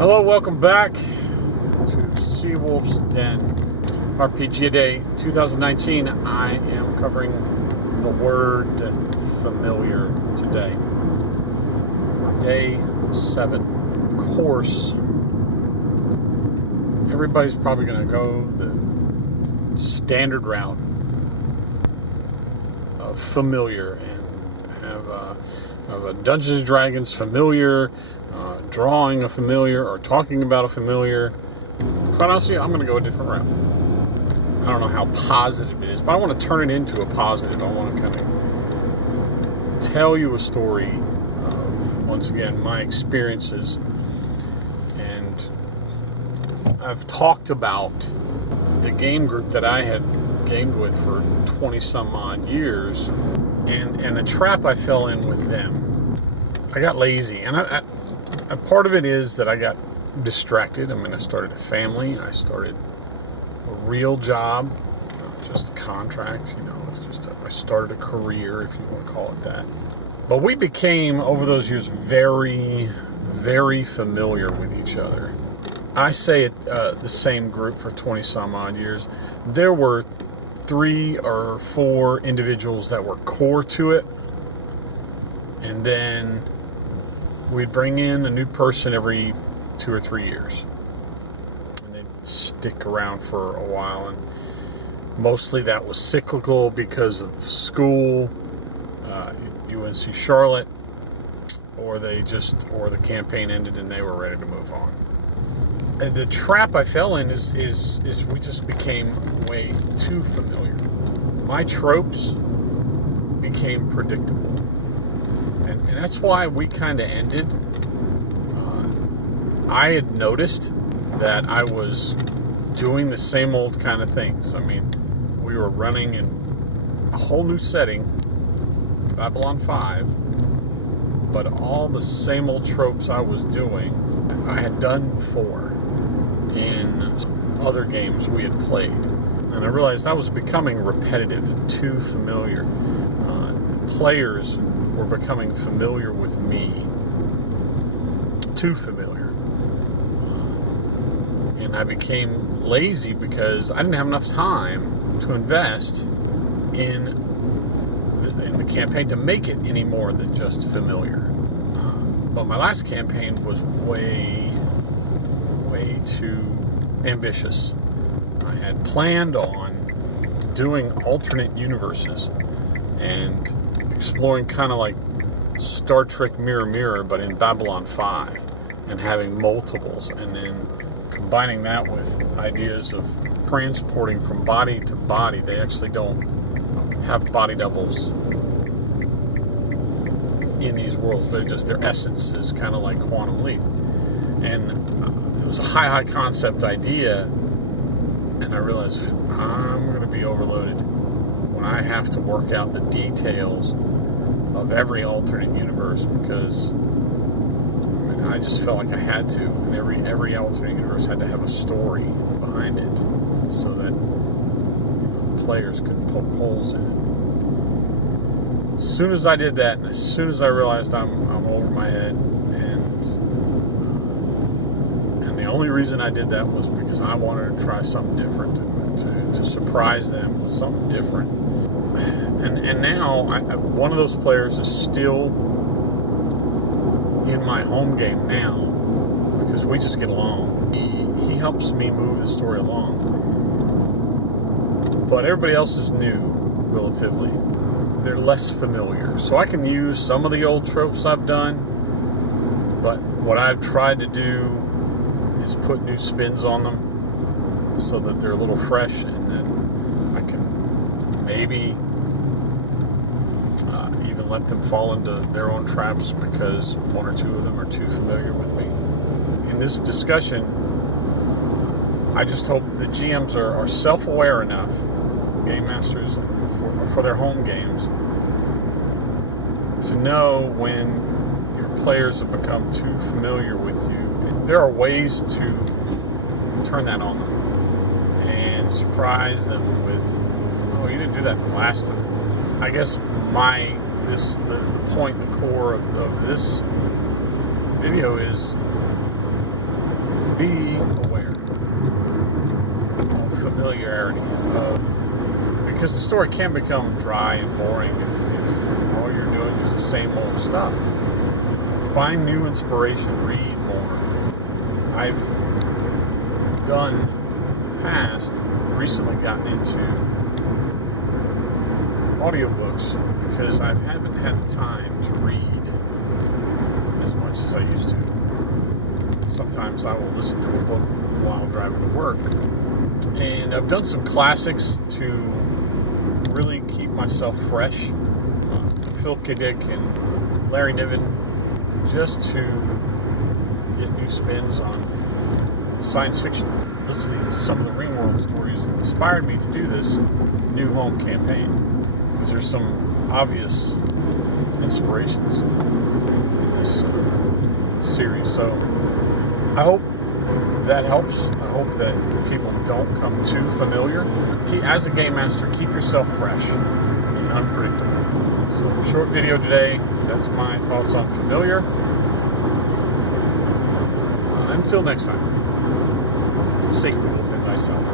Hello, welcome back to Seawolf's Den. RPGaDay 2019. I am covering the word familiar today. For day 7. Of course, everybody's probably going to go the standard route of familiar and have a Dungeons & Dragons familiar, drawing a familiar, or talking about a familiar. Quite honestly, I'm going to go a different route. I don't know how positive it is, but I want to turn it into a positive. I want to kind of tell you a story of, once again, my experiences. And I've talked about the game group that I had gamed with for 20 some odd years, and a trap I fell in with them. I got lazy, and a part of it is that I got distracted. I mean, I started a family, I started a real job, not just a contract, I started a career, if you want to call it that. But we became, over those years, very, very familiar with each other. I say it, the same group for 20 some odd years. There were 3 or 4 individuals that were core to it, and then we'd bring in a new person every 2 or 3 years, and they'd stick around for a while, and mostly that was cyclical because of school, UNC Charlotte, or the campaign ended and they were ready to move on. And the trap I fell in is we just became way too familiar. My tropes became predictable. And that's why we kind of ended. I had noticed that I was doing the same old kind of things. I mean, we were running in a whole new setting, Babylon 5, but all the same old tropes I was doing, I had done before in other games we had played. And I realized I was becoming repetitive and too familiar. Players were becoming familiar with me, too familiar, and I became lazy because I didn't have enough time to invest in the campaign to make it any more than just familiar. But my last campaign was way too ambitious. I had planned on doing alternate universes and exploring kind of like Star Trek Mirror Mirror, but in Babylon 5, and having multiples, and then combining that with ideas of transporting from body to body. They actually don't have body doubles in these worlds. Their essence is kind of like Quantum Leap. And it was a high concept idea, and I realized I'm going to be overloaded when I have to work out the details of every alternate universe, because I just felt like I had to, and every alternate universe had to have a story behind it so that players could poke holes in it. As soon as I did that, and as soon as I realized I'm over my head, and the only reason I did that was because I wanted to try something different, to surprise them with something different. And now, one of those players is still in my home game now, because we just get along. He helps me move the story along. But everybody else is new, relatively. They're less familiar. So I can use some of the old tropes I've done, but what I've tried to do is put new spins on them so that they're a little fresh, and then I can maybe even let them fall into their own traps because 1 or 2 of them are too familiar with me. In this discussion, I just hope the GMs are self-aware enough, game masters for their home games, to know when your players have become too familiar with you. And there are ways to turn that on them and surprise them with, oh, you didn't do that last time. I guess the point, the core of this video is be aware of familiarity, because the story can become dry and boring if all you're doing is the same old stuff. Find new inspiration, read more. I've done in the past, recently gotten into audiobooks because I haven't had the time to read as much as I used to. Sometimes I will listen to a book while driving to work. And I've done some classics to really keep myself fresh. Phil K. Dick and Larry Niven, just to get new spins on science fiction. Listening to some of the Ringworld stories inspired me to do this New Home campaign, because there's some obvious inspirations in this series. So I hope that helps. I hope that people don't come too familiar. As a game master, keep yourself fresh and unpredictable. So, short video today. That's my thoughts on familiar. Until next time, safety within thyself.